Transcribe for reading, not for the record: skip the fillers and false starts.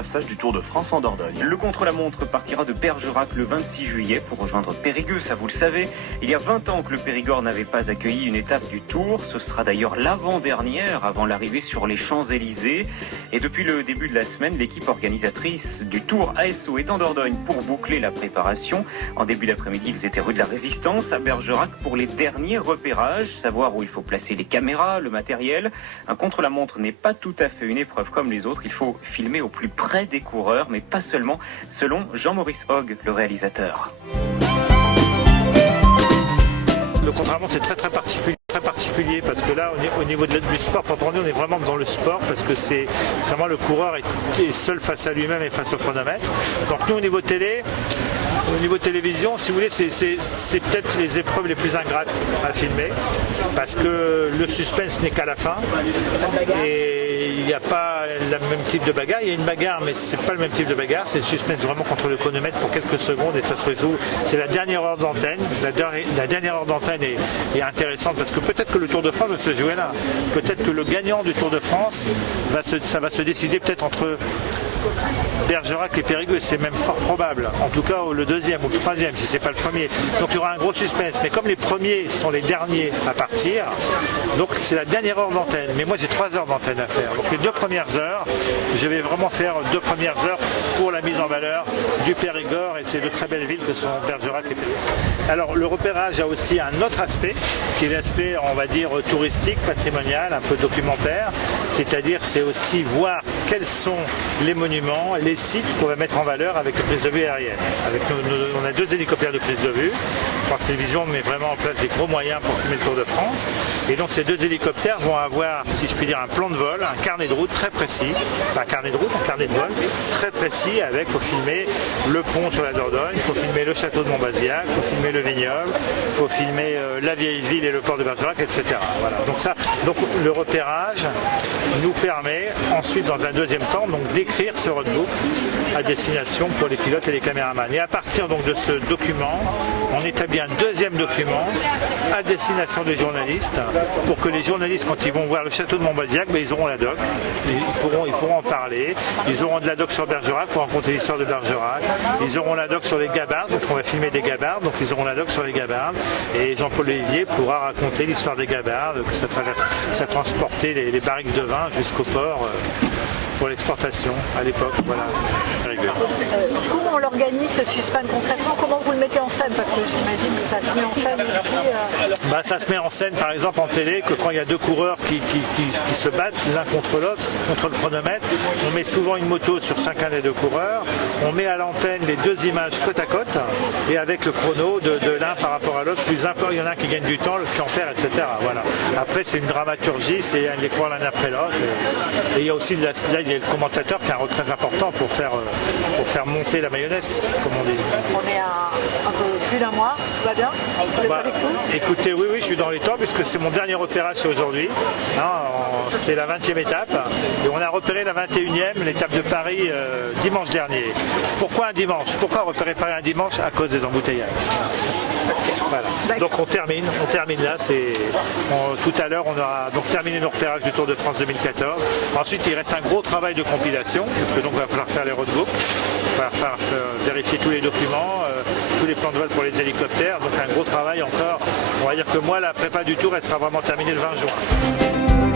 passage du Tour de France en Dordogne. Le contre-la-montre partira de Bergerac le 26 juillet pour rejoindre Périgueux, ça vous le savez. Il y a 20 ans que le Périgord n'avait pas accueilli une étape du Tour. Ce sera d'ailleurs l'avant-dernière avant l'arrivée sur les Champs-Élysées. Et depuis le début de la semaine, l'équipe organisatrice du Tour ASO est en Dordogne pour boucler la préparation. En début d'après-midi, ils étaient rue de la Résistance à Bergerac pour les derniers repérages, savoir où il faut placer les caméras, le matériel. Un contre-la-montre n'est pas tout à fait une épreuve comme les autres. Il faut filmer au plus près des coureurs, mais pas seulement, selon Jean-Maurice Hogg, le réalisateur. Le contre-la-montre c'est très particulier parce que là au niveau du sport proprement dit, on est vraiment dans le sport parce que c'est vraiment le coureur est seul face à lui-même et face au chronomètre. Donc nous au niveau télévision, si vous voulez, c'est peut-être les épreuves les plus ingrates à filmer parce que le suspense n'est qu'à la fin et il n'y a pas le même type de bagarre. Il y a une bagarre, mais c'est pas le même type de bagarre. C'est le suspense vraiment contre le chronomètre pour quelques secondes et ça se joue. C'est la dernière heure d'antenne. La dernière heure d'antenne est intéressante parce que peut-être que le Tour de France va se jouer là. Peut-être que le gagnant du Tour de France ça va se décider peut-être entre Bergerac et Périgueux, c'est même fort probable. En tout cas, le deuxième ou le troisième, si c'est pas le premier. Donc il y aura un gros suspense. Mais comme les premiers sont les derniers à partir, donc c'est la dernière heure d'antenne. Mais moi, j'ai 3 heures d'antenne à faire. Donc les 2 premières heures, je vais vraiment faire 2 premières heures pour la mise en valeur du Périgord et ces 2 très belles villes que sont Bergerac et Périgueux. Alors le repérage a aussi un autre aspect, qui est l'aspect, on va dire, touristique, patrimonial, un peu documentaire. C'est-à-dire, c'est aussi voir quels sont les monuments, les sites qu'on va mettre en valeur avec les prises de vue aériennes. On a 2 hélicoptères de prise de vue. France Télévisions met vraiment en place des gros moyens pour filmer le Tour de France. Et donc ces 2 hélicoptères vont avoir, si je puis dire, un plan de vol, un carnet de route très précis. Pas un carnet de route, un carnet de vol très précis avec, il faut filmer le pont sur la Dordogne, il faut filmer le château de Montbazillac, il faut filmer le vignoble, il faut filmer la vieille ville et le port de Bergerac, etc. Voilà. Donc le repérage nous permet ensuite, dans un deuxième temps, donc d'écrire ce roadbook à destination pour les pilotes et les caméramans. Et à partir donc de ce document, on établit un deuxième document à destination des journalistes pour que les journalistes, quand ils vont voir le château de Montbazillac, ils auront la doc, ils pourront en parler, ils auront de la doc sur Bergerac pour raconter l'histoire de Bergerac, ils auront la doc sur les gabardes parce qu'on va filmer des gabardes, donc ils auront la doc sur les gabardes et Jean-Paul Olivier pourra raconter l'histoire des gabardes, que ça transportait les barriques de vin jusqu'au port pour l'exportation à l'époque. Voilà. Comment on l'organise ce suspense concrètement? Comment vous le mettez en scène? Parce que j'imagine que ça se met en scène aussi. Ça se met en scène par exemple en télé que quand il y a 2 coureurs qui se battent l'un contre l'autre, contre le chronomètre, on met souvent une moto sur chacun des 2 coureurs, on met à l'antenne les 2 images côte à côte et avec le chrono de l'un par rapport à l'autre, plus il y en a un qui gagne du temps, l'autre qui en perd, etc. Voilà. Après c'est une dramaturgie, c'est les coureurs l'un après l'autre et il y a aussi là il y a le commentateur qui a un rôle très important pour faire monter la mayonnaise, comme on dit. On est à un peu plus d'1 mois, tout va bien? Écoutez, oui, je suis dans les temps puisque c'est mon dernier repérage aujourd'hui. C'est la 20e étape et on a repéré la 21e, l'étape de Paris dimanche dernier. Pourquoi un dimanche? Pourquoi repérer Paris un dimanche? À cause des embouteillages. Voilà. Donc on termine là. Tout à l'heure on aura donc terminé nos repérages du Tour de France 2014. Ensuite il reste un gros travail de compilation, parce que donc il va falloir faire les roadbooks, il va falloir vérifier tous les documents, tous les plans de vol pour les hélicoptères, donc un gros travail encore. On va dire que moi la prépa du Tour elle sera vraiment terminée le 20 juin.